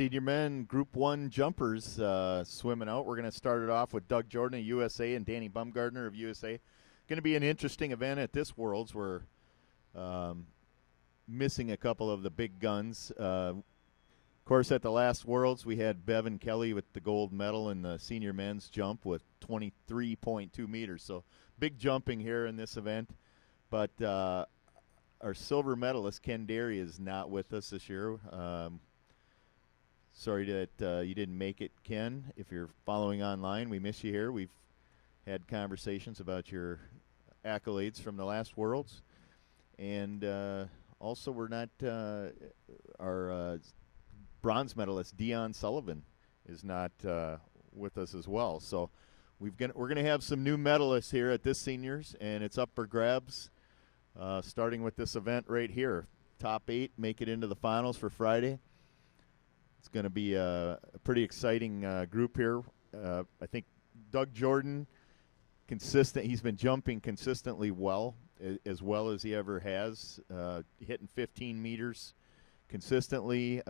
Senior men Group 1 jumpers swimming out. We're going to start it off with Doug Jordan of USA and Danny Bumgardner of USA. Going to be an interesting event at this Worlds. We're missing a couple of the big guns. Of course, at the last Worlds, we had Bevan Kelly with the gold medal in the senior men's jump with 23.2 meters. So big jumping here in this event. But our silver medalist, Ken Derry, is not with us this year. Sorry that you didn't make it, Ken. If you're following online, we miss you here. We've had conversations about your accolades from the last Worlds. And also we're not our bronze medalist, Dion Sullivan, is not with us as well. So we're going to have some new medalists here at this seniors, and it's up for grabs starting with this event right here. Top 8 make it into the finals for Friday. It's going to be a pretty exciting group here. I think Doug Jordan, consistent. He's been jumping consistently well as he ever has, hitting 15 meters consistently.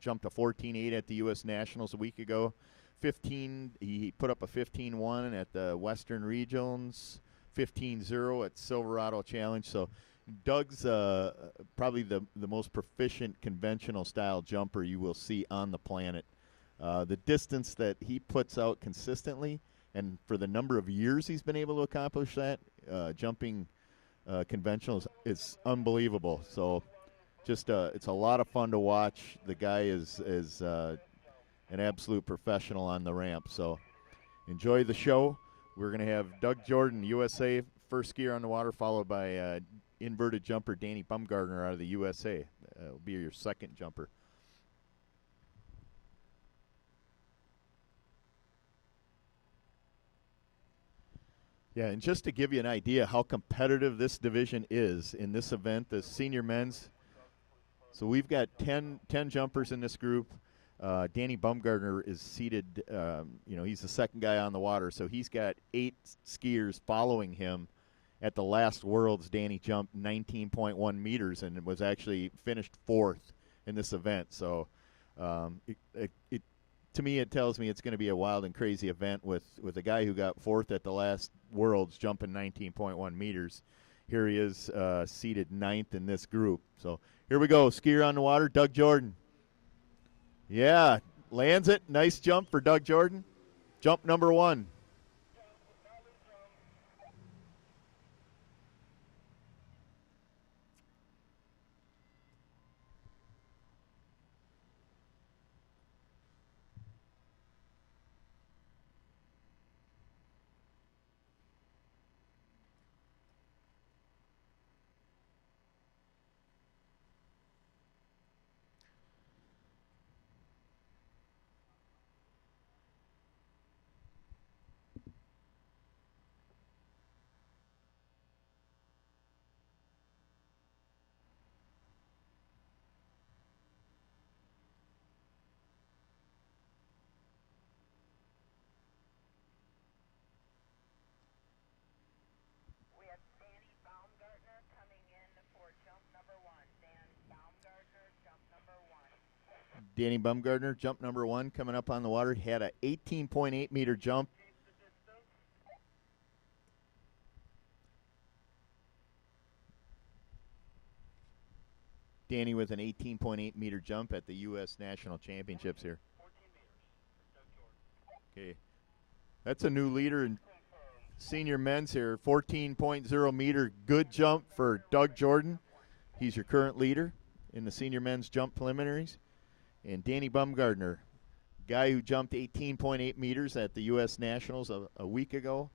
Jumped a 14.8 at the U.S. Nationals a week ago. He put up a 15.1 at the Western Regions, 15.0 at Silverado Challenge. So Doug's probably the most proficient conventional style jumper you will see on the planet. The distance that he puts out consistently, and for the number of years he's been able to accomplish that, jumping conventional is unbelievable. So just it's a lot of fun to watch. The guy is an absolute professional on the ramp. So enjoy the show. We're going to have Doug Jordan, USA, first skier on the water, followed by inverted jumper Danny Bumgardner out of the USA. Will be your second jumper. Yeah, and just to give you an idea how competitive this division is in this event, the senior men's. So we've got 10 jumpers in this group. Danny Bumgardner is seated, he's the second guy on the water, so he's got 8 skiers following him. At the last Worlds, Danny jumped 19.1 meters and was actually finished 4th in this event. So to me, it tells me it's going to be a wild and crazy event with a guy who got 4th at the last Worlds jumping 19.1 meters. Here he is seated 9th in this group. So here we go, skier on the water, Doug Jordan. Yeah, lands it. Nice jump for Doug Jordan. Jump number 1. Danny Bumgardner, jump number 1, coming up on the water. He had a 18.8 meter jump. Danny with an 18.8 meter jump at the U.S. National Championships here. Okay, that's a new leader in senior men's here. 14.0 meter, good jump for Doug Jordan. He's your current leader in the senior men's jump preliminaries. And Danny Bumgardner, guy who jumped 18.8 meters at the U.S. Nationals a week ago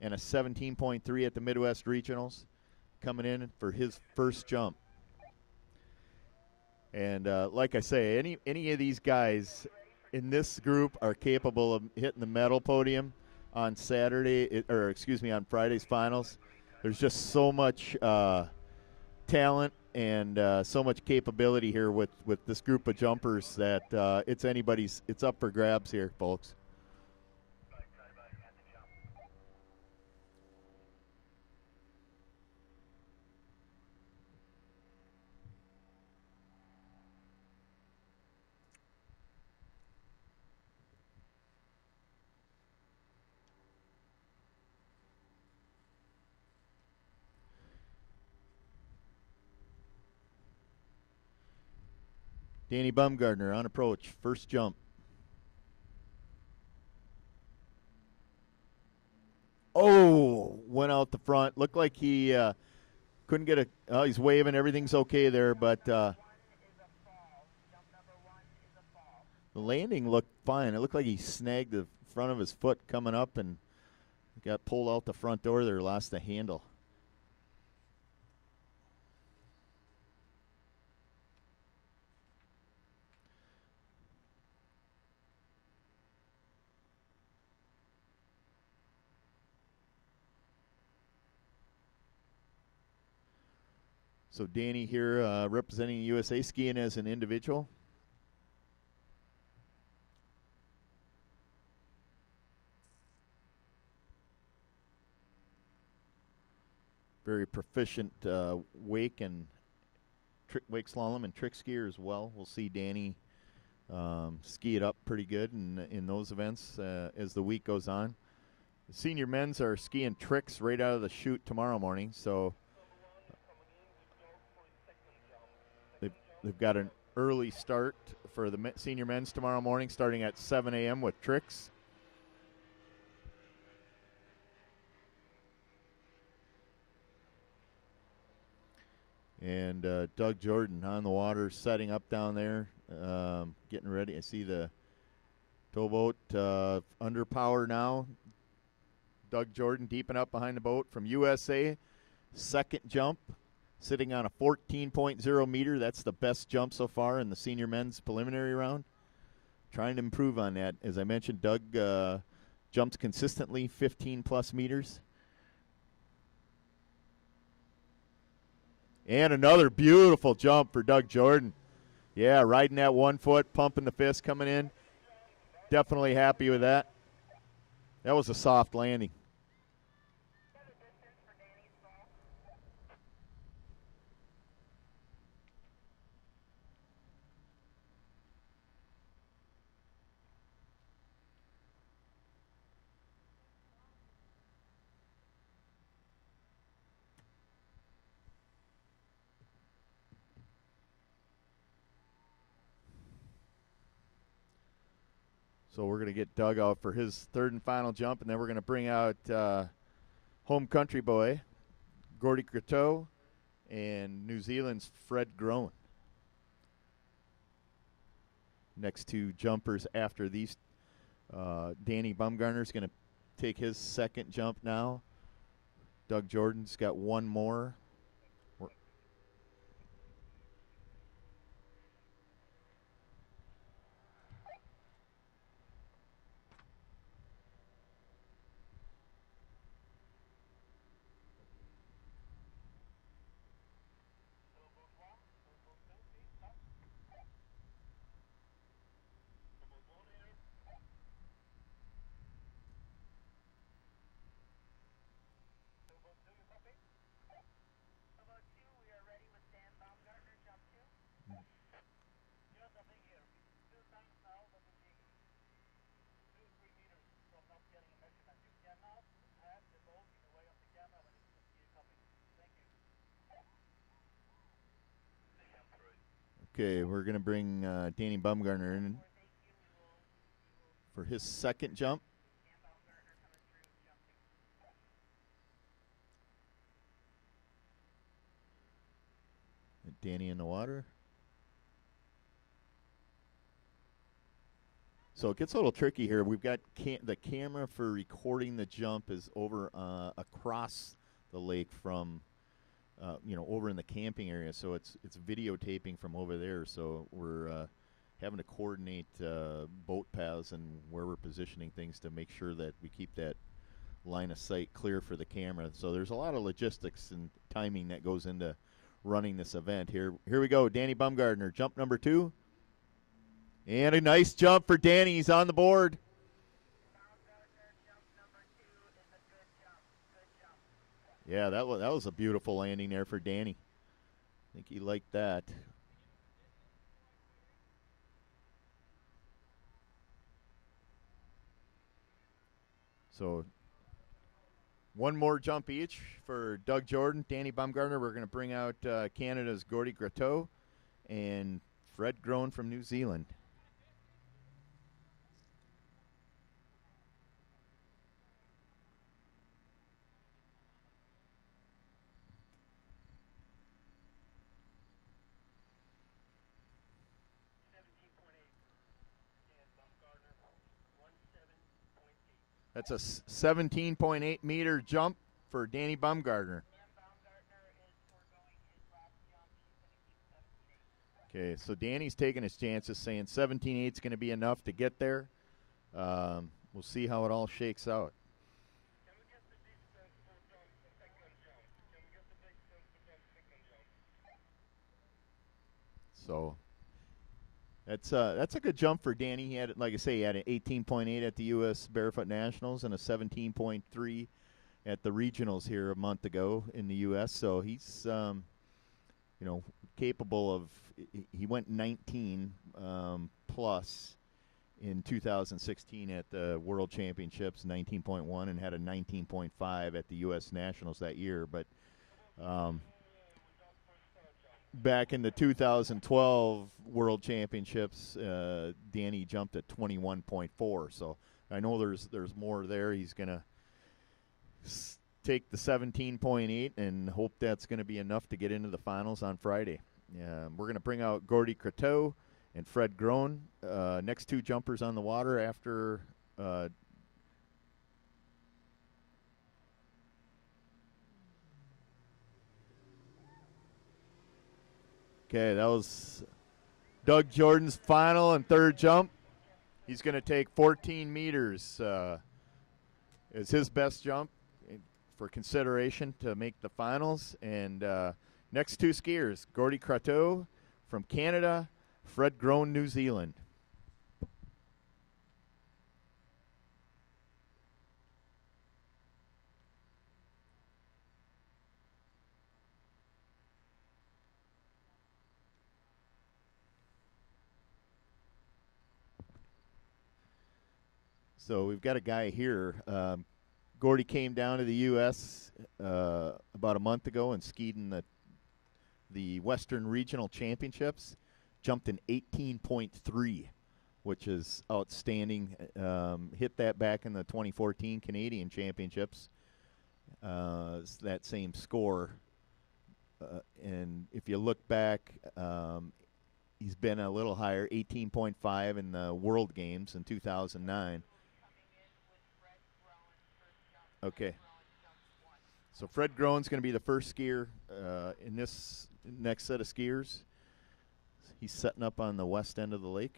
and a 17.3 at the Midwest Regionals, coming in for his first jump. And like I say, any of these guys in this group are capable of hitting the medal podium on on Friday's finals. There's just so much talent and so much capability here with this group of jumpers that it's up for grabs here, folks. Danny Bumgardner on approach, first jump. Oh, went out the front. Looked like he couldn't get a. Oh, he's waving. Everything's okay there, but the landing looked fine. It looked like he snagged the front of his foot coming up and got pulled out the front door there, lost the handle. So Danny here representing USA skiing as an individual. Very proficient wake and wake slalom and trick skier as well. We'll see Danny ski it up pretty good in those events as the week goes on. The senior men's are skiing tricks right out of the chute tomorrow morning, so they've got an early start for the senior men's tomorrow morning, starting at 7 a.m. with tricks. And Doug Jordan on the water, setting up down there, getting ready. I see the towboat under power now. Doug Jordan deeping up behind the boat from USA. Second jump, sitting on a 14.0 meter. That's the best jump so far in the senior men's preliminary round. Trying to improve on that. As I mentioned, Doug jumps consistently 15-plus meters. And another beautiful jump for Doug Jordan. Yeah, riding that 1 foot, pumping the fist coming in. Definitely happy with that. That was a soft landing. So we're going to get Doug out for his third and final jump, and then we're going to bring out home country boy, Gordy Croteau, and New Zealand's Fred Groen. Next two jumpers after these. Danny Bumgarner's going to take his second jump now. Doug Jordan's got one more. Okay, we're going to bring Danny Bumgarner in for his second jump. And Danny in the water. So it gets a little tricky here. We've got the camera for recording the jump is over across the lake from, over in the camping area. So it's videotaping from over there. So we're having to coordinate boat paths and where we're positioning things to make sure that we keep that line of sight clear for the camera. So there's a lot of logistics and timing that goes into running this event. Here we go. Danny Bumgarner, jump number 2. And a nice jump for Danny. He's on the board. Yeah, that was a beautiful landing there for Danny. I think he liked that. So one more jump each for Doug Jordan, Danny Bumgarner. We're going to bring out Canada's Gordy Croteau and Fred Grown from New Zealand. That's a 17.8 meter jump for Danny Baumgartner. Okay, so Danny's taking his chances, saying 17.8 is going to be enough to get there. We'll see how it all shakes out. So that's a good jump for Danny. He had, like I say, he had an 18.8 at the U.S. Barefoot Nationals and a 17.3 at the regionals here a month ago in the U.S. So he's capable of. He went 19 plus in 2016 at the World Championships, 19.1, and had a 19.5 at the U.S. Nationals that year. But back in the 2012 World Championships, Danny jumped at 21.4. So I know there's more there. He's going to take the 17.8 and hope that's going to be enough to get into the finals on Friday. We're going to bring out Gordy Croteau and Fred Grown, next two jumpers on the water after okay, that was Doug Jordan's final and third jump. He's going to take 14 meters as his best jump for consideration to make the finals. And next two skiers, Gordy Croteau from Canada, Fred Grown, New Zealand. So we've got a guy here. Gordy came down to the U.S. About a month ago and skied in the Western Regional Championships. Jumped an 18.3, which is outstanding. Hit that back in the 2014 Canadian Championships. That same score. And if you look back, he's been a little higher, 18.5 in the World Games in 2009. Okay. So Fred Grown's going to be the first skier in this next set of skiers. He's setting up on the west end of the lake.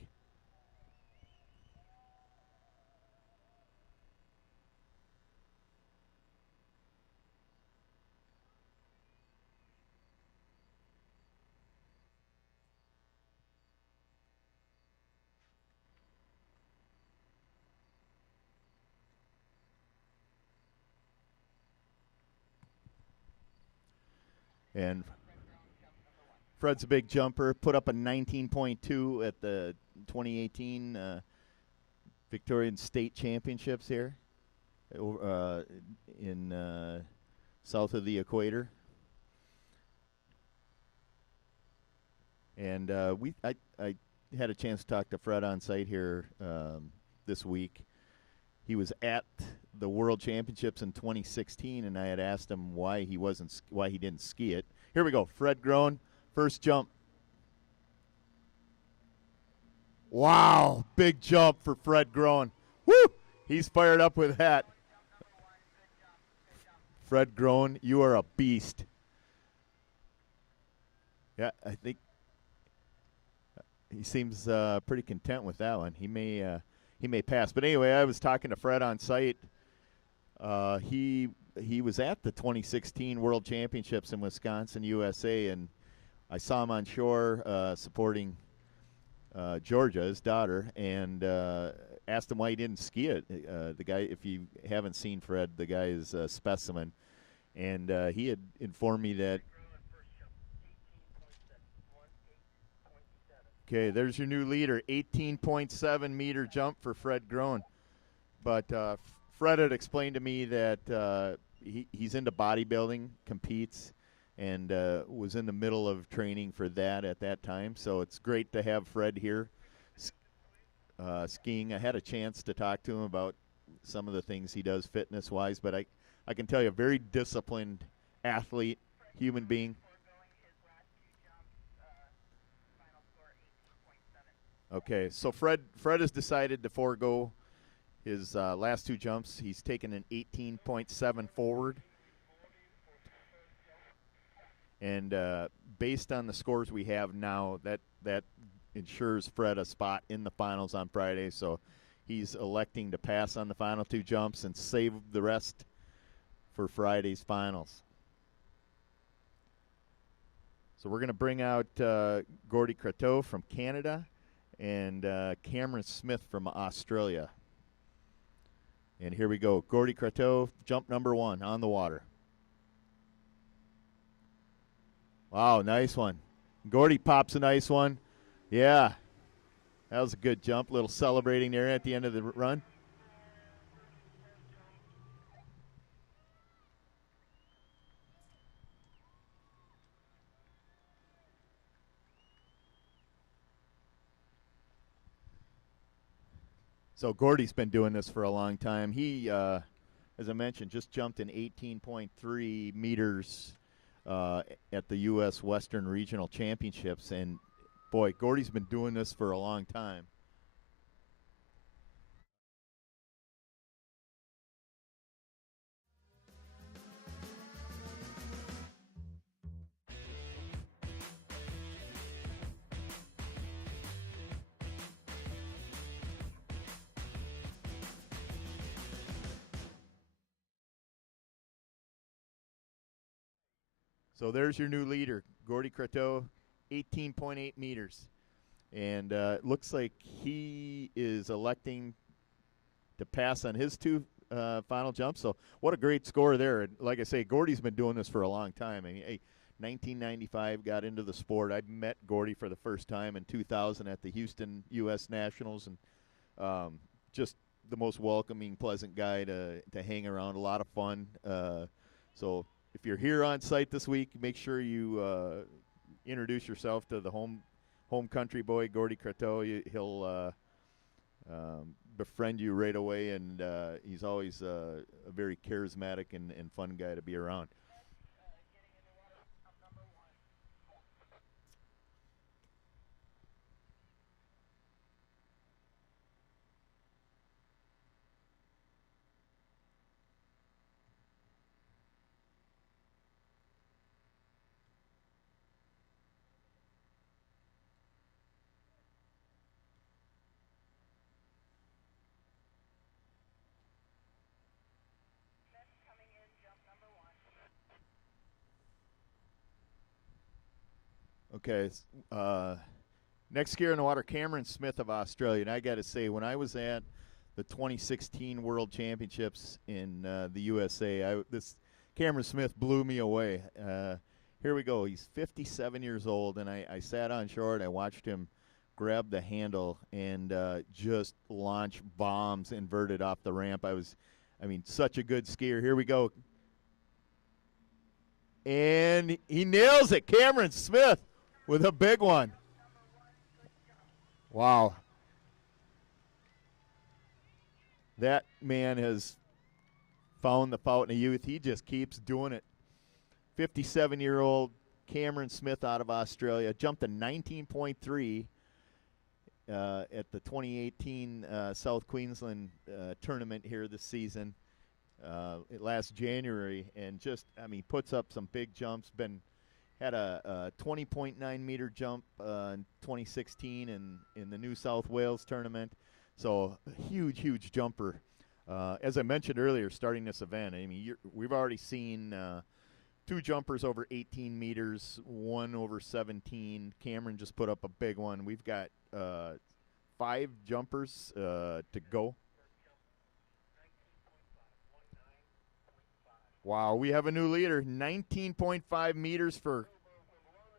And Fred's a big jumper. Put up a 19.2 at the 2018 Victorian State Championships here in south of the equator. And I had a chance to talk to Fred on site here this week. He was at the World Championships in 2016, and I had asked him why he didn't ski it. Here we go, Fred Grown, first jump. Wow, big jump for Fred Grown. Woo! He's fired up with that. Fred Grown, you are a beast. Yeah, I think he seems pretty content with that one. He may pass. But anyway, I was talking to Fred on site. He was at the 2016 World Championships in Wisconsin, USA, and I saw him on shore supporting Georgia, his daughter, and asked him why he didn't ski it. The guy, if you haven't seen Fred, the guy is a specimen, and he had informed me that. Okay, there's your new leader, 18.7 meter jump for Fred Grown. But Fred had explained to me that he's into bodybuilding, competes, and was in the middle of training for that at that time. So it's great to have Fred here skiing. I had a chance to talk to him about some of the things he does fitness-wise, but I can tell you, a very disciplined athlete, human being. Okay, so Fred has decided to forego his last two jumps. He's taken an 18.7 forward. And based on the scores we have now, that ensures Fred a spot in the finals on Friday. So he's electing to pass on the final two jumps and save the rest for Friday's finals. So we're going to bring out Gordy Croteau from Canada and Cameron Smith from Australia. And here we go. Gordy Croteau, jump number 1 on the water. Wow, nice one. Gordy pops a nice one. Yeah, that was a good jump. A little celebrating there at the end of the run. So Gordy's been doing this for a long time. He, as I mentioned, just jumped in 18.3 meters at the U.S. Western Regional Championships. And, boy, Gordy's been doing this for a long time. So there's your new leader, Gordy Croteau, 18.8 meters. And it looks like he is electing to pass on his two final jumps. So what a great score there. And like I say, Gordy's been doing this for a long time. I mean, 1995 got into the sport. I met Gordy for the first time in 2000 at the Houston U.S. Nationals, and just the most welcoming, pleasant guy to hang around. A lot of fun. So if you're here on site this week, make sure you introduce yourself to the home country boy, Gordy Croteau. He'll befriend you right away, and he's always a very charismatic and fun guy to be around. Okay. Next skier in the water, Cameron Smith of Australia. And I got to say, when I was at the 2016 World Championships in the USA, this Cameron Smith blew me away. Here we go. He's 57 years old, and I sat on shore and I watched him grab the handle and just launch bombs inverted off the ramp. Such a good skier. Here we go. And he nails it. Cameron Smith with a big one. Wow. That man has found the fountain of youth. He just keeps doing it. 57-year-old Cameron Smith out of Australia jumped a 19.3 at the 2018 South Queensland tournament here this season last January, and puts up some big jumps. Had a 20.9 meter jump in 2016 in the New South Wales tournament. So huge jumper. As I mentioned earlier, starting this event, we've already seen two jumpers over 18 meters, one over 17. Cameron just put up a big one. We've got 5 jumpers to go. Wow, we have a new leader. 19.5 meters for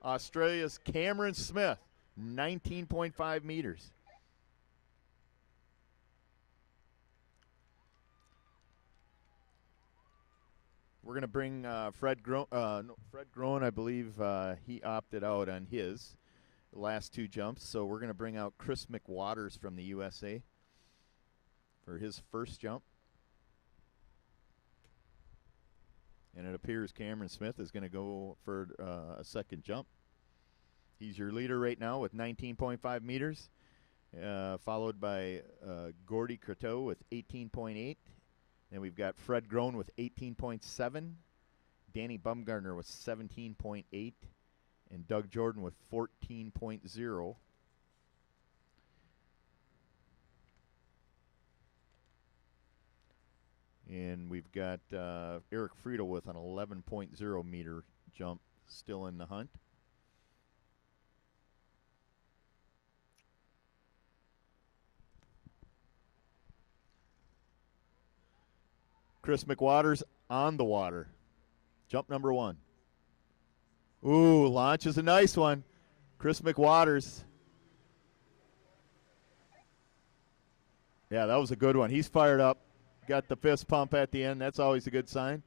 Australia's Cameron Smith. 19.5 meters. We're going to bring Fred Groen. Fred Groen, I believe he opted out on his last two jumps. So we're going to bring out Chris McWaters from the USA for his first jump. And it appears Cameron Smith is going to go for a second jump. He's your leader right now with 19.5 meters, followed by Gordy Croteau with 18.8. And we've got Fred Groen with 18.7, Danny Bumgardner with 17.8, and Doug Jordan with 14.0. And we've got Eric Friedel with an 11.0 meter jump still in the hunt. Chris McWaters on the water. Jump number one. Ooh, launch is a nice one. Chris McWaters. Yeah, that was a good one. He's fired up. Got the fist pump at the end. That's always a good sign.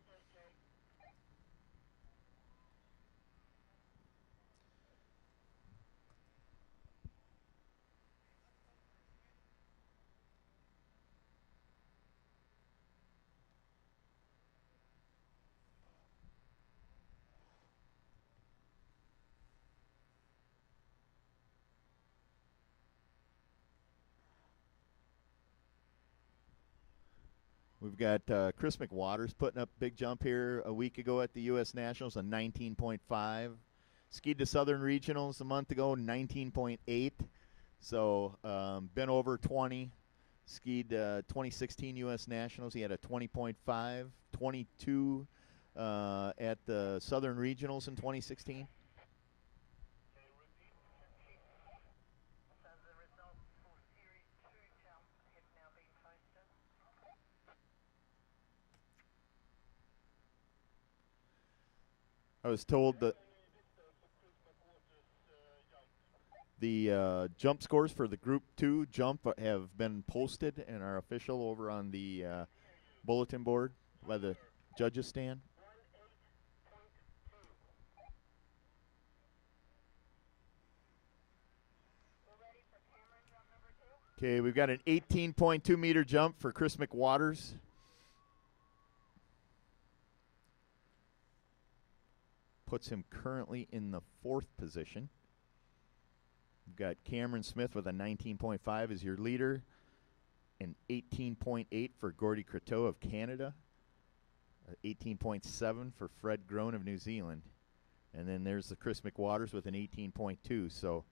We've got Chris McWaters putting up a big jump here a week ago at the U.S. Nationals, a 19.5. Skied to Southern Regionals a month ago, 19.8. So been over 20. Skied 2016 U.S. Nationals. He had a 20.5, 22 at the Southern Regionals in 2016. I was told that the jump scores for the Group 2 jump have been posted and are official over on the bulletin board by the judges stand. Okay, we've got an 18.2 meter jump for Chris McWaters. Puts him currently in the 4th position. We've got Cameron Smith with a 19.5 as your leader, and 18.8 for Gordy Croteau of Canada, 18.7 for Fred Groen of New Zealand, and then there's the Chris McWaters with an 18.2. So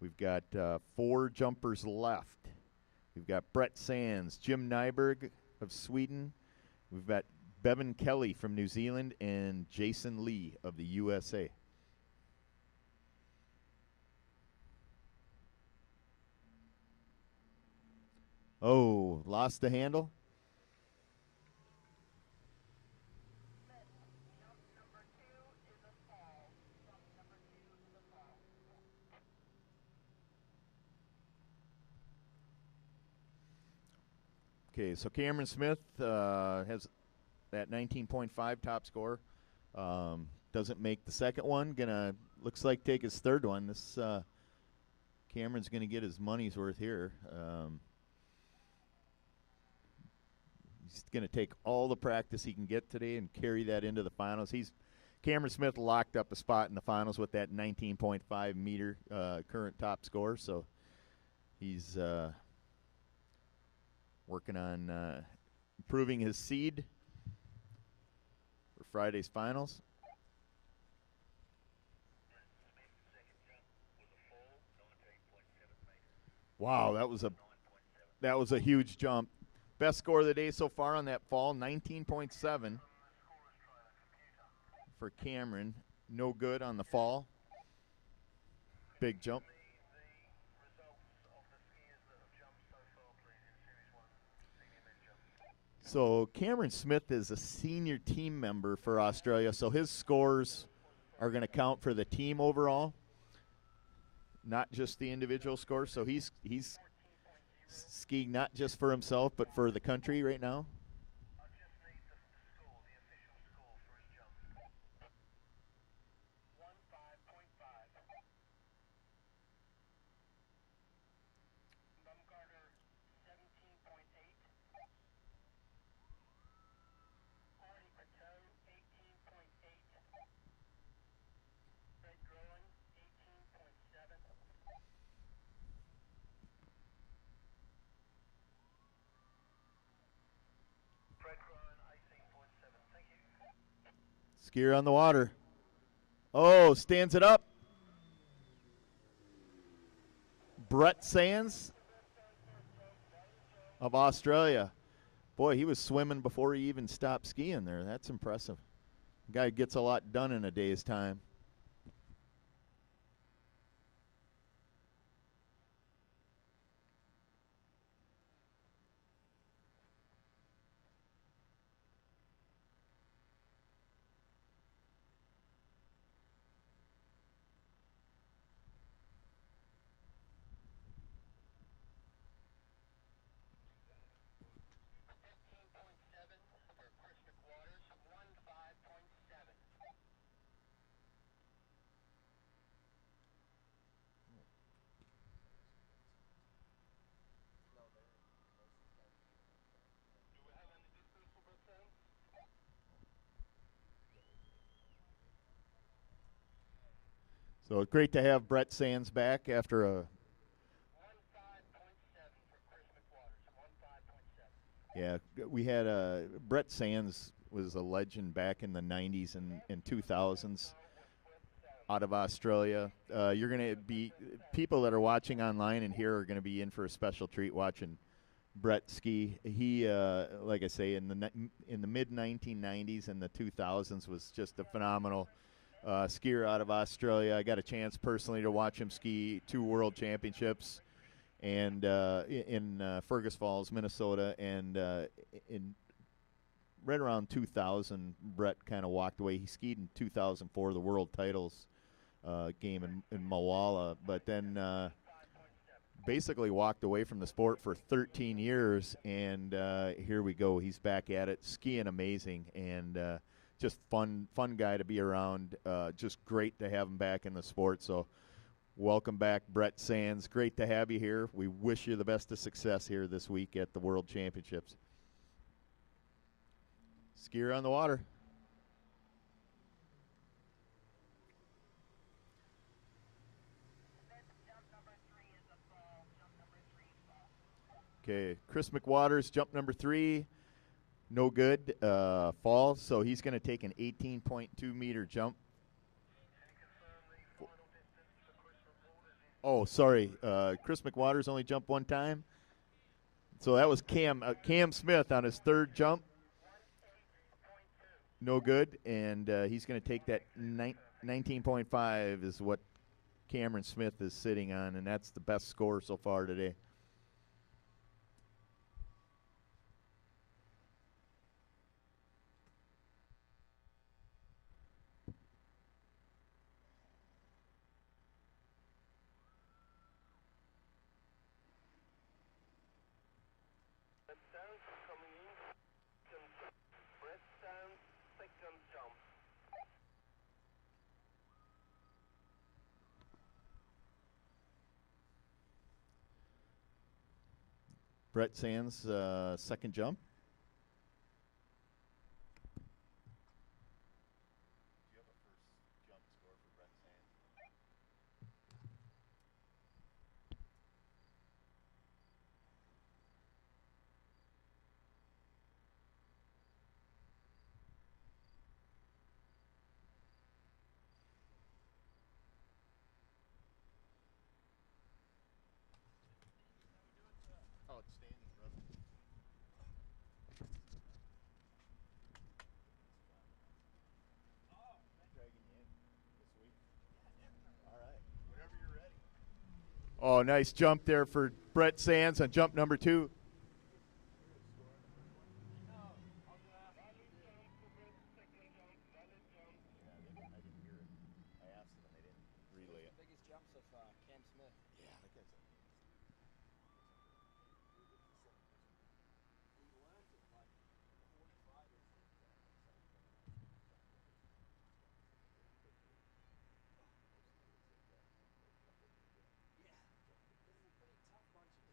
we've got 4 jumpers left. We've got Brett Sands, Jim Nyberg of Sweden. We've got Bevan Kelly from New Zealand and Jason Lee of the USA. Oh, lost the handle. Okay, so Cameron Smith has that 19.5 top score. Doesn't make the second one. Gonna, looks like, take his third one. This Cameron's gonna get his money's worth here. He's gonna take all the practice he can get today and carry that into the finals. Cameron Smith locked up a spot in the finals with that 19.5 meter current top score. So he's working on improving his seed for Friday's finals. Wow, that was a huge jump. Best score of the day so far on that fall, 19.7 for Cameron. No good on the fall. Big jump. So Cameron Smith is a senior team member for Australia, so his scores are going to count for the team overall, not just the individual scores. So he's skiing not just for himself, but for the country right now. Skier on the water. Oh, stands it up. Brett Sands of Australia. Boy, he was swimming before he even stopped skiing there. That's impressive. Guy gets a lot done in a day's time. So great to have Brett Sands back after a. Yeah, we had Brett Sands was a legend back in the 90s and 2000s out of Australia. You're going to be, people that are watching online and here are going to be in for a special treat watching Brett ski. He, like I say, in the mid 1990s and the 2000s was just a phenomenal skier out of Australia. I got a chance personally to watch him ski 2 world championships, and in Fergus Falls, Minnesota, and in right around 2000, Brett kind of walked away. He skied in 2004, the world titles game in Moala, but then basically walked away from the sport for 13 years, and here we go. He's back at it, skiing amazing, and just fun guy to be around. Just great to have him back in the sport. So welcome back, Brett Sands. Great to have you here. We wish you the best of success here this week at the World Championships. Skier on the water. Okay, Chris McWaters, jump number 3. No good. Falls, so he's going to take an 18.2 meter jump. Oh, sorry. Chris McWaters only jumped 1 time. So that was Cam Smith on his 3rd jump. No good, and he's going to take that 19.5 is what Cameron Smith is sitting on, and that's the best score so far today. Brett Sands, 2nd jump. Outstanding, brother. Dragging you in this week. All right. Whenever you're ready. Oh, nice jump there for Brett Sands on jump number 2. I didn't hear it. I asked them and they didn't relay it. Biggest jumps of Cam Smith. Yeah, that guy's a. He lands at like 45 or something. Yeah.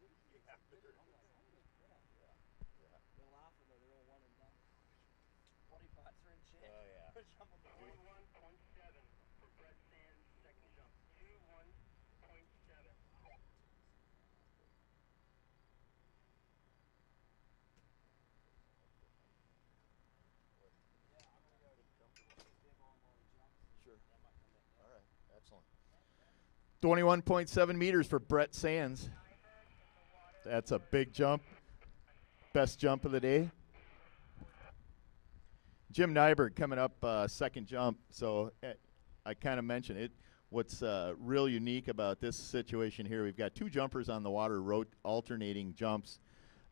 This is a pretty tough bunch of dudes. I'm like, 21.7 meters for Brett Sands. That's a big jump. Best jump of the day. Jim Nyberg coming up second jump. So I kind of mentioned it. What's real unique about this situation here, we've got two jumpers on the water, alternating jumps.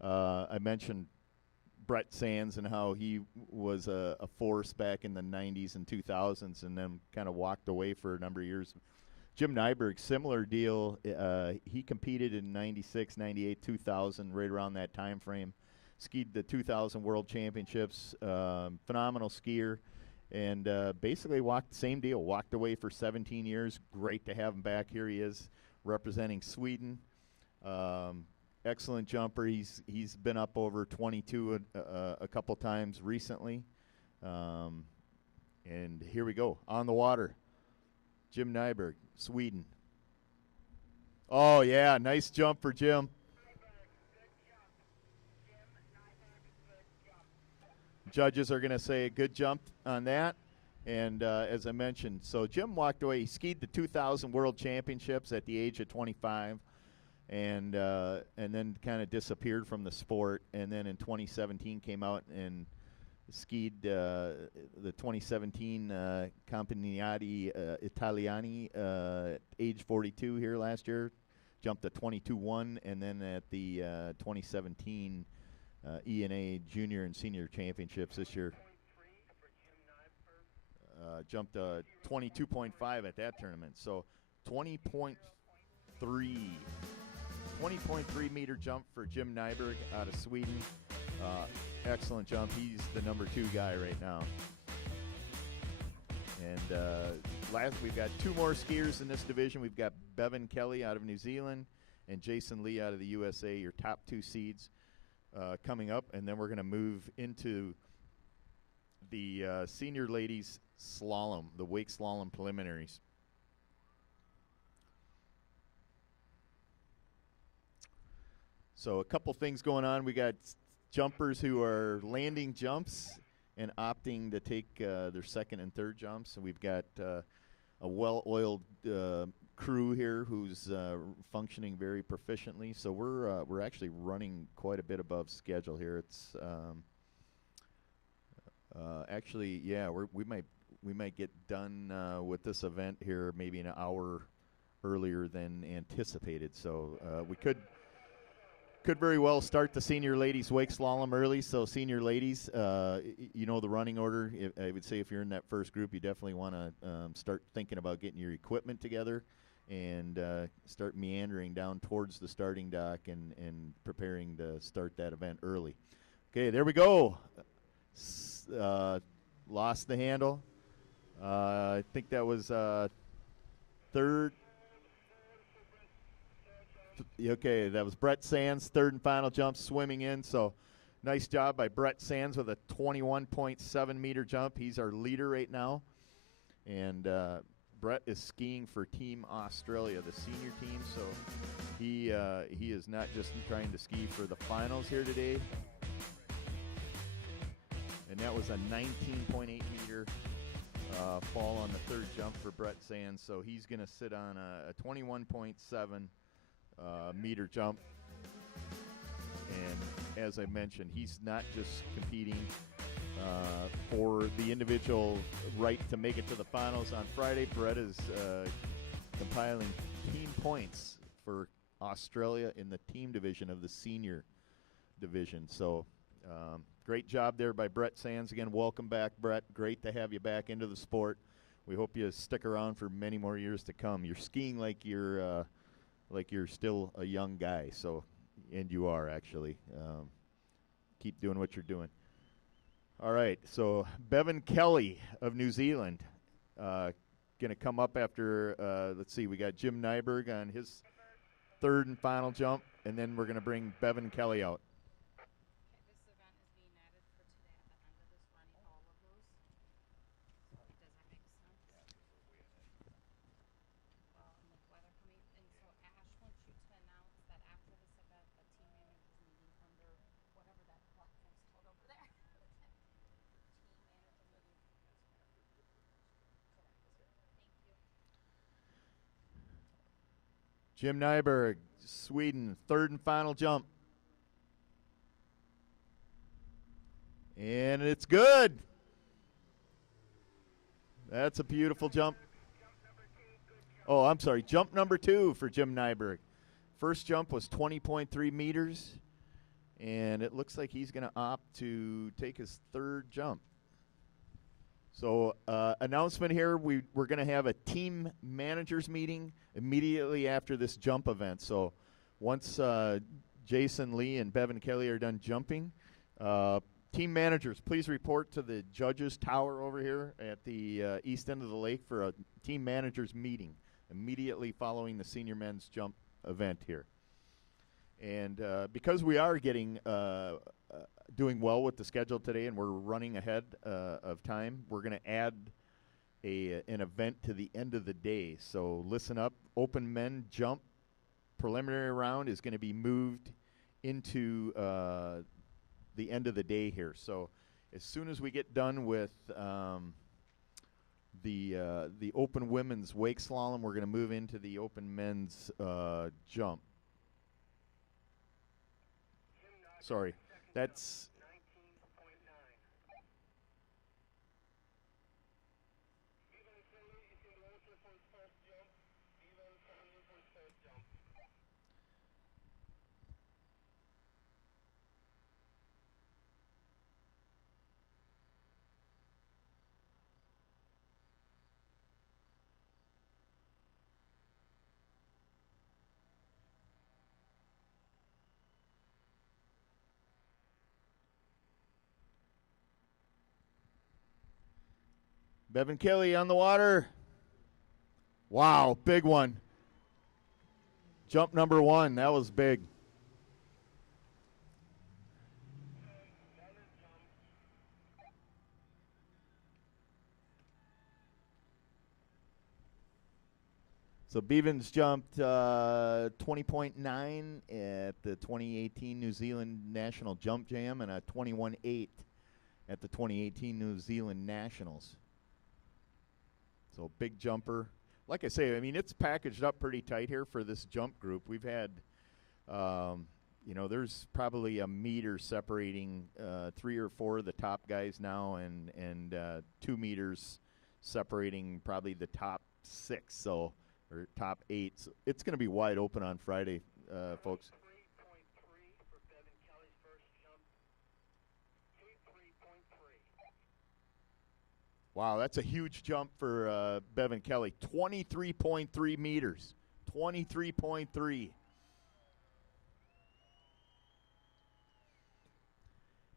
I mentioned Brett Sands and how he was a force back in the 90s and 2000s and then kind of walked away for a number of years. Jim Nyberg, similar deal. He competed in 96, 98, 2000, right around that time frame. Skied the 2000 World Championships. Phenomenal skier. And basically same deal. Walked away for 17 years. Great to have him back. Here he is representing Sweden. Excellent jumper. He's been up over 22 a couple times recently. And here we go. On the water. Jim Nyberg, Sweden. Oh, yeah. Nice jump for Jim. Judges are going to say a good jump on that. And as I mentioned, so Jim walked away. He skied the 2000 World Championships at the age of 25 and then kind of disappeared from the sport. And then in 2017 came out and skied the 2017 Campionati Italiani age 42 here last year. Jumped a 22-1, and then at the 2017 ENA Junior and Senior Championships this year. Jumped a 22.5 at that tournament. So 20.3 meter jump for Jim Nyberg out of Sweden. Excellent jump. He's the number 2 guy right now. And we've got 2 more skiers in this division. We've got Bevan Kelly out of New Zealand and Jason Lee out of the USA, your top 2 seeds coming up. And then we're going to move into the senior ladies slalom, the wake slalom preliminaries. So a couple things going on. We got jumpers who are landing jumps and opting to take their second and third jumps. And we've got a well-oiled crew here who's functioning very proficiently. So we're actually running quite a bit above schedule here. It's actually, yeah, we might get done with this event here maybe an hour earlier than anticipated. So we could very well start the senior ladies wake slalom early. So senior ladies, you know the running order. I would say if you're in that first group, you definitely want to start thinking about getting your equipment together and start meandering down towards the starting dock and preparing to start that event early. Okay, there we go. Lost the handle. I think that was third. Okay, that was Brett Sands, third and final jump, swimming in. So nice job by Brett Sands with a 21.7 meter jump. He's our leader right now. And Brett is skiing for Team Australia, the senior team. So he is not just trying to ski for the finals here today. And that was a 19.8 meter fall on the third jump for Brett Sands. So he's going to sit on a 21.7 meter jump. And as I mentioned, he's not just competing for the individual right to make it to the finals on Friday. Brett is compiling team points for Australia in the team division of the senior division. So great job there by Brett Sands. Again, welcome back, Brett. Great to have you back into the sport. We hope you stick around for many more years to come. You're skiing like you're still a young guy, so, and you are actually. Keep doing what you're doing. All right, so Bevan Kelly of New Zealand going to come up after, let's see, we got Jim Nyberg on his third and final jump, and then we're going to bring Bevan Kelly out. Jim Nyberg, Sweden, third and final jump. And it's good. That's a beautiful jump. Oh, I'm sorry. Jump number 2 for Jim Nyberg. First jump was 20.3 meters, and it looks like he's going to opt to take his third jump. So announcement here, we're going to have a team managers meeting immediately after this jump event. So once Jason Lee and Bevan Kelly are done jumping, team managers, please report to the judges tower over here at the east end of the lake for a team managers meeting immediately following the senior men's jump event here. And because we are getting doing well with the schedule today and we're running ahead of time, we're going to add an event to the end of the day. So listen up. Open men jump preliminary round is going to be moved into the end of the day here. So as soon as we get done with the open women's wake slalom, we're going to move into the open men's jump. Sorry, that's Bevan Kelly on the water. Wow, big one. Jump number 1, that was big. So Bevans jumped 20.9 at the 2018 New Zealand National Jump Jam and a 21.8 at the 2018 New Zealand Nationals. So big jumper. Like I say, I mean, it's packaged up pretty tight here for this jump group. We've had, there's probably a meter separating 3 or 4 of the top guys now and 2 meters separating probably the top 6, so or top 8. So it's going to be wide open on Friday, folks. Wow, that's a huge jump for Bevan Kelly. 23.3 meters. 23.3.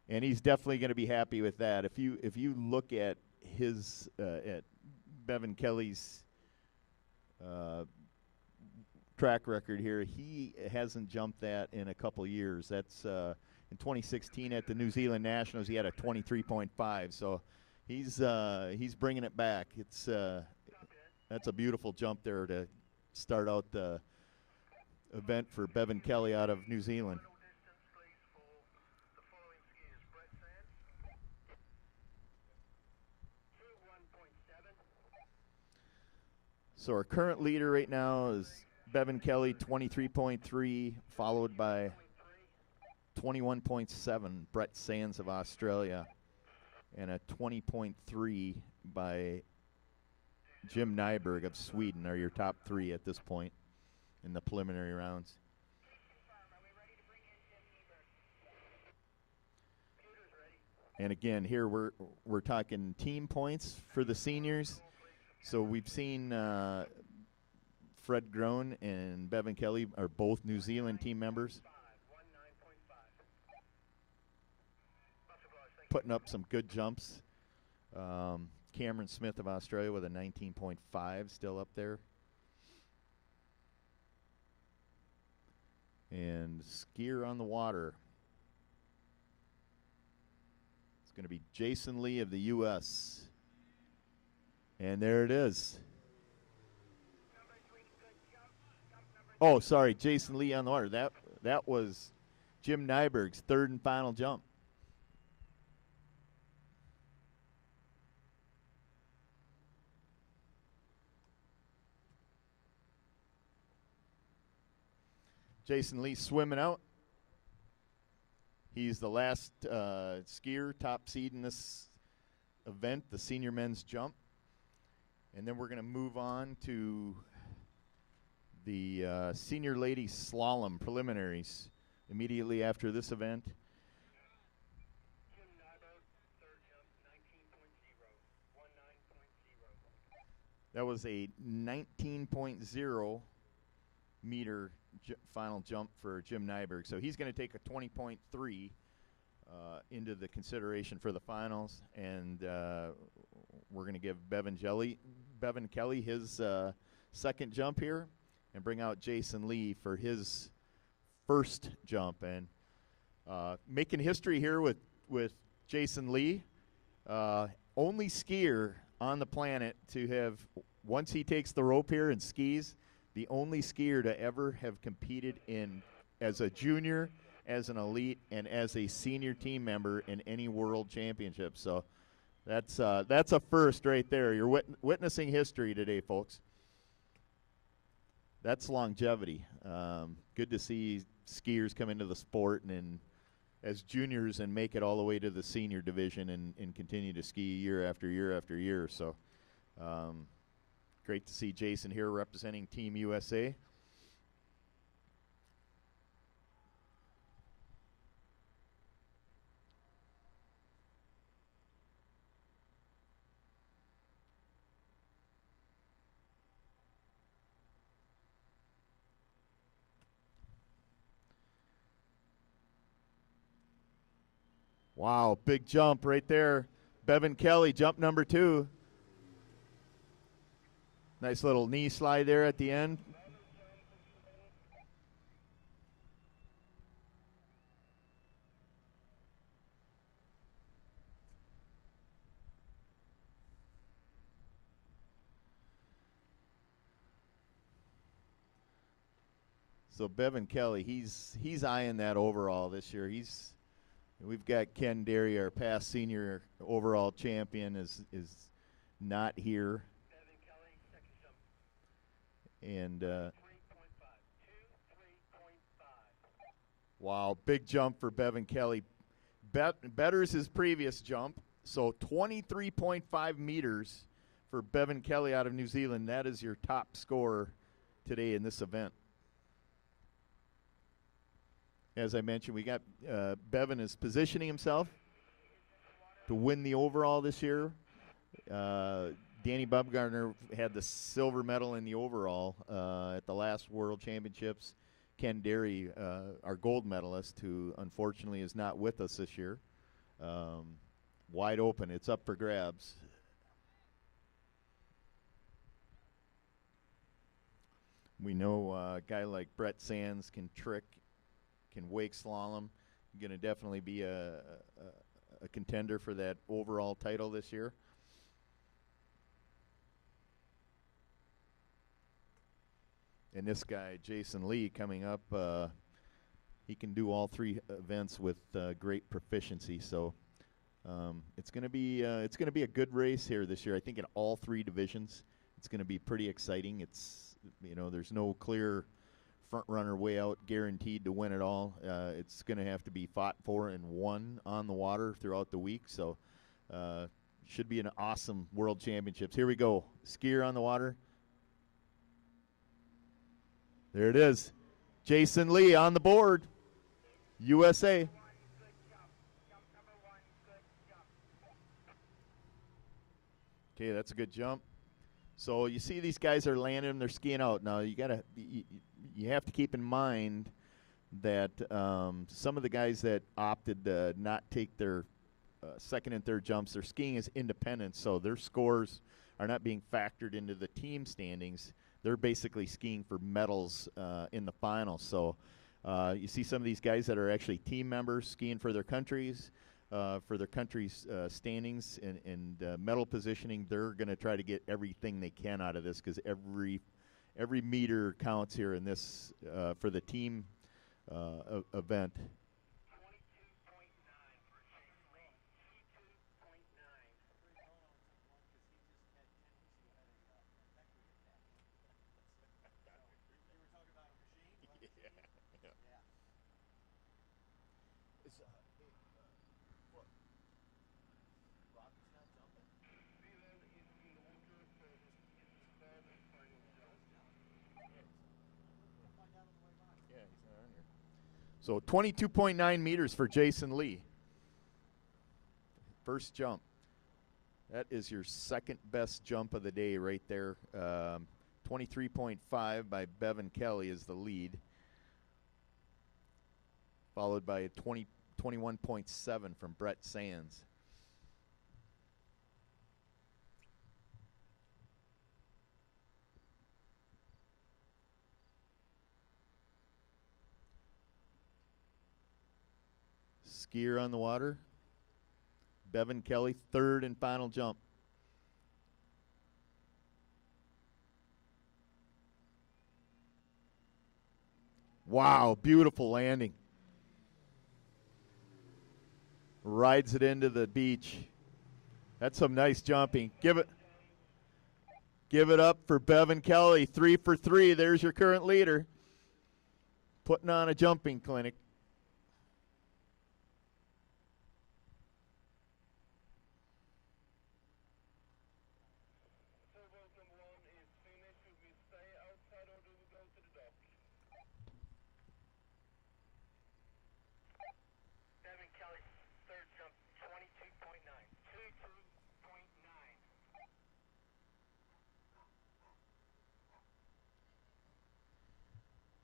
And he's definitely going to be happy with that. If you look at his at Bevan Kelly's track record here, he hasn't jumped that in a couple years. That's in 2016 at the New Zealand Nationals. He had a 23.5. So he's bringing it back. It's that's a beautiful jump there to start out the event for Bevan Kelly out of New Zealand. So our current leader right now is Bevan Kelly, 23.3, followed by 21.7, Brett Sands of Australia, and a 20.3 by Jim Nyberg of Sweden are your top 3 at this point in the preliminary rounds. And again, here we're talking team points for the seniors. So we've seen Fred Groen and Bevan Kelly are both New Zealand team members, putting up some good jumps. Cameron Smith of Australia with a 19.5 still up there. And skier on the water. It's going to be Jason Lee of the U.S. And there it is. Oh, sorry, Jason Lee on the water. That was Jim Nyberg's third and final jump. Jason Lee swimming out. He's the last skier, top seed in this event, the senior men's jump. And then we're going to move on to the senior ladies slalom preliminaries immediately after this event. That was a 19.0 meter final jump for Jim Nyberg. So he's going to take a 20.3 into the consideration for the finals. And we're going to give Bevan Kelly his second jump here and bring out Jason Lee for his first jump. And making history here with Jason Lee, only skier on the planet to have, once he takes the rope here and skis, the only skier to ever have competed in as a junior, as an elite, and as a senior team member in any world championship. So that's a first right there. You're witnessing history today, folks. That's longevity. Good to see skiers come into the sport and as juniors and make it all the way to the senior division and continue to ski year after year after year. So great to see Jason here representing Team USA. Wow, big jump right there. Bevan Kelly, jump number 2. Nice little knee slide there at the end. So Bevan Kelly, he's eyeing that overall this year. We've got Ken Derry, our past senior overall champion, is not here. And wow, big jump for Bevan Kelly. Betters his previous jump, so 23.5 meters for Bevan Kelly out of New Zealand. That is your top scorer today in this event. As I mentioned, we got Bevan is positioning himself to win the overall this year. Danny Bumgarner had the silver medal in the overall at the last World Championships. Ken Derry, our gold medalist, who unfortunately is not with us this year. Wide open. It's up for grabs. We know a guy like Brett Sands can trick, can wake slalom. Going to definitely be a contender for that overall title this year. And this guy, Jason Lee, coming up, he can do all 3 events with great proficiency. So it's going to be a good race here this year. I think in all 3 divisions, it's going to be pretty exciting. There's no clear front runner way out guaranteed to win it all. It's going to have to be fought for and won on the water throughout the week. So should be an awesome World Championships. Here we go. Skier on the water. There it is. Jason Lee on the board. USA. Okay, that's a good jump. So you see these guys are landing them, they're skiing out. Now you have to keep in mind that some of the guys that opted to not take their second and third jumps, they're skiing as independents, so their scores are not being factored into the team standings. They're basically skiing for medals in the finals. So you see some of these guys that are actually team members skiing for their countries, standings and medal positioning. They're going to try to get everything they can out of this because every meter counts here in this for the team event. So 22.9 meters for Jason Lee. First jump. That is your second best jump of the day right there. 23.5 by Bevan Kelly is the lead, followed by a 21.7 from Brett Sands. Skier on the water. Bevan Kelly, third and final jump. Wow, beautiful landing. Rides it into the beach. That's some nice jumping. Give it up for Bevan Kelly. 3 for 3. There's your current leader. Putting on a jumping clinic.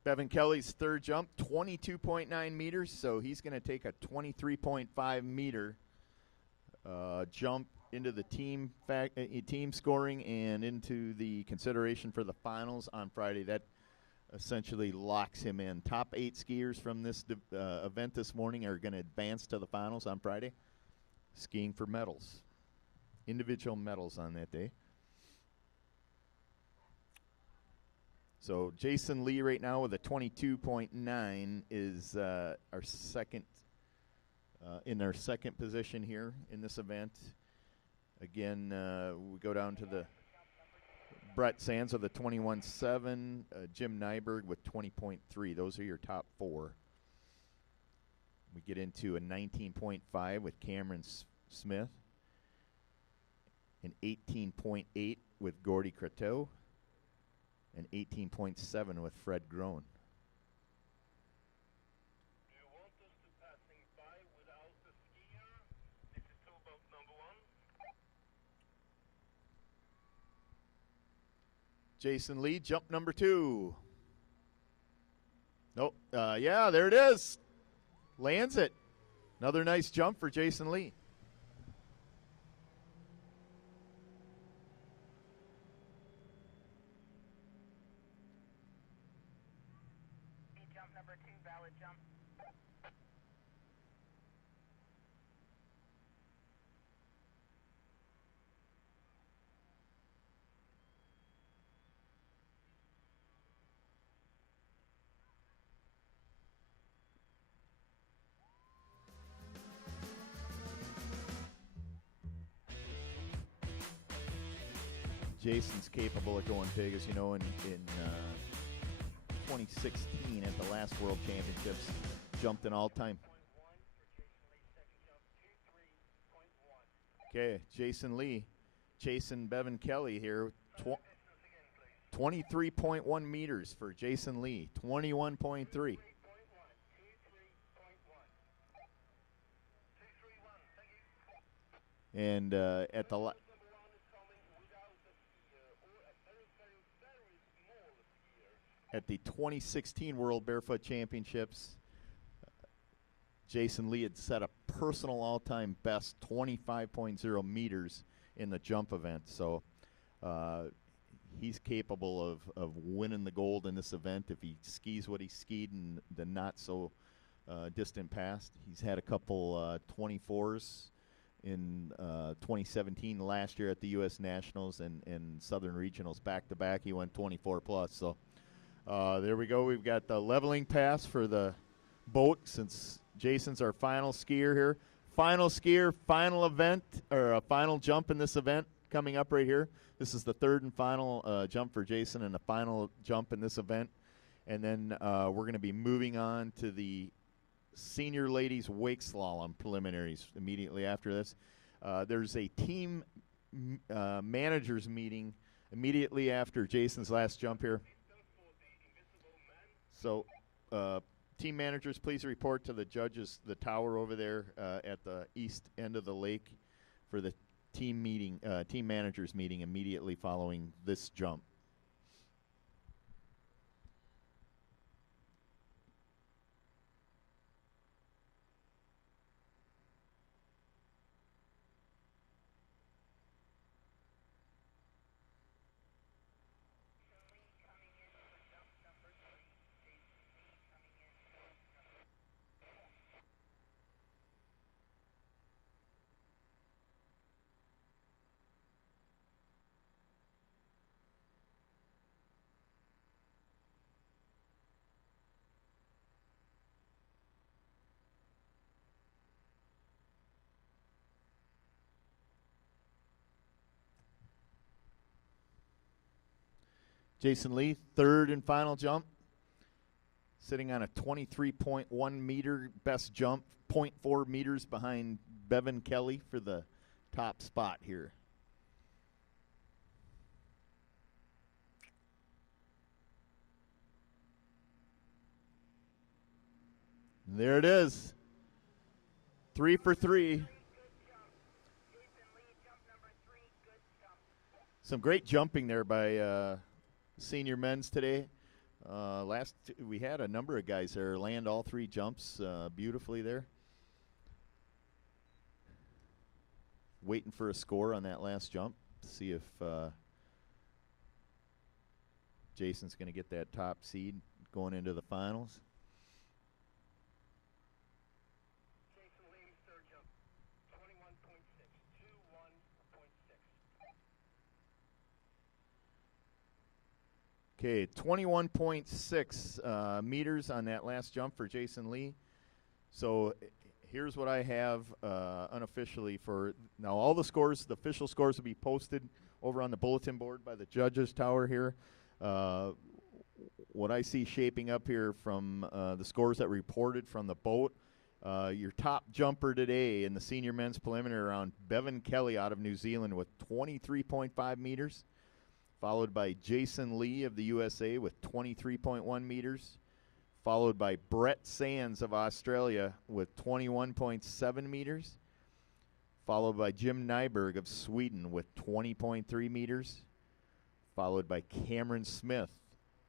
Bevan Kelly's third jump, 22.9 meters, so he's going to take a 23.5 meter jump into the team scoring and into the consideration for the finals on Friday. That essentially locks him in. Top 8 skiers from this event this morning are going to advance to the finals on Friday, skiing for medals, individual medals on that day. So Jason Lee right now with a 22.9 is our second in our second position here in this event. Again, we go down to the Brett Sands with a 21.7, Jim Nyberg with 20.3. Those are your top 4. We get into a 19.5 with Cameron Smith, an 18.8 with Gordy Croteau, and 18.7 with Fred Groen. Do you want us to passing by without the skier? This is towboat number 1. Jason Lee, jump number 2. Nope. Yeah, there it is. Lands it. Another nice jump for Jason Lee. Number 2, valid jump. Jason's capable of going big, as you know, in 2016 at the last World Championships, jumped an all-time. Okay, Jason Lee, chasing Bevan Kelly here. 23.1 meters for Jason Lee, 21.3. And at the at the 2016 World Barefoot Championships, Jason Lee had set a personal all-time best 25.0 meters in the jump event. So he's capable of winning the gold in this event if he skis what he skied in the not-so-distant past. He's had a couple 24s in 2017 last year at the U.S. Nationals and Southern Regionals back-to-back. He went 24+. So there we go. We've got the leveling pass for the boat since Jason's our final skier here. Final skier, final event, or a final jump in this event coming up right here. This is the third and final jump for Jason and the final jump in this event. And then we're going to be moving on to the senior ladies wake slalom preliminaries immediately after this. There's a team managers meeting immediately after Jason's last jump here. So team managers, please report to the judges, the tower over there at the east end of the lake for the team meeting, team managers meeting immediately following this jump. Jason Lee, third and final jump, sitting on a 23.1 meter best jump, 0.4 meters behind Bevan Kelly for the top spot here. And there it is. 3 for 3. Some great jumping there by senior men's today. We had a number of guys there land all 3 jumps beautifully there. Waiting for a score on that last jump to see if Jason's going to get that top seed going into the finals. Jason Lee's third jump, 21.6, 21.6. Okay, 21.6 meters on that last jump for Jason Lee. So here's what I have unofficially for now. All the scores, the official scores, will be posted over on the bulletin board by the judges' tower here. What I see shaping up here from the scores that reported from the boat, your top jumper today in the senior men's preliminary round, Bevan Kelly out of New Zealand with 23.5 meters, followed by Jason Lee of the USA with 23.1 meters, followed by Brett Sands of Australia with 21.7 meters, followed by Jim Nyberg of Sweden with 20.3 meters, followed by Cameron Smith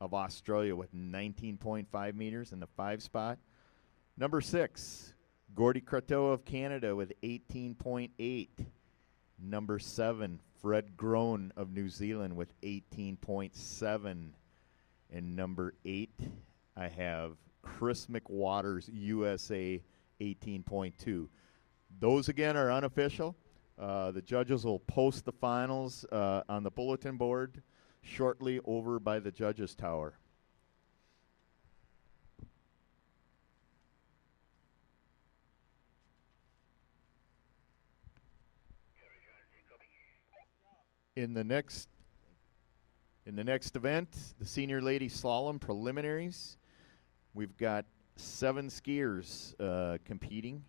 of Australia with 19.5 meters in the 5 spot. Number 6, Gordy Croteau of Canada with 18.8. Number 7, Fred Groen of New Zealand with 18.7. And number 8, I have Chris McWaters, USA, 18.2. Those, again, are unofficial. The judges will post the finals on the bulletin board shortly over by the judges' tower. In the next event, the senior ladies slalom preliminaries, we've got 7 skiers competing.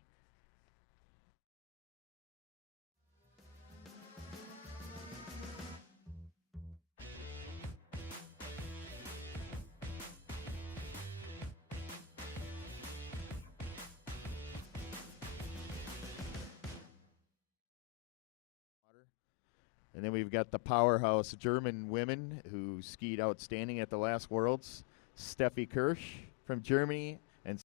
And then we've got the powerhouse German women who skied outstanding at the last Worlds. Steffi Kirsch from Germany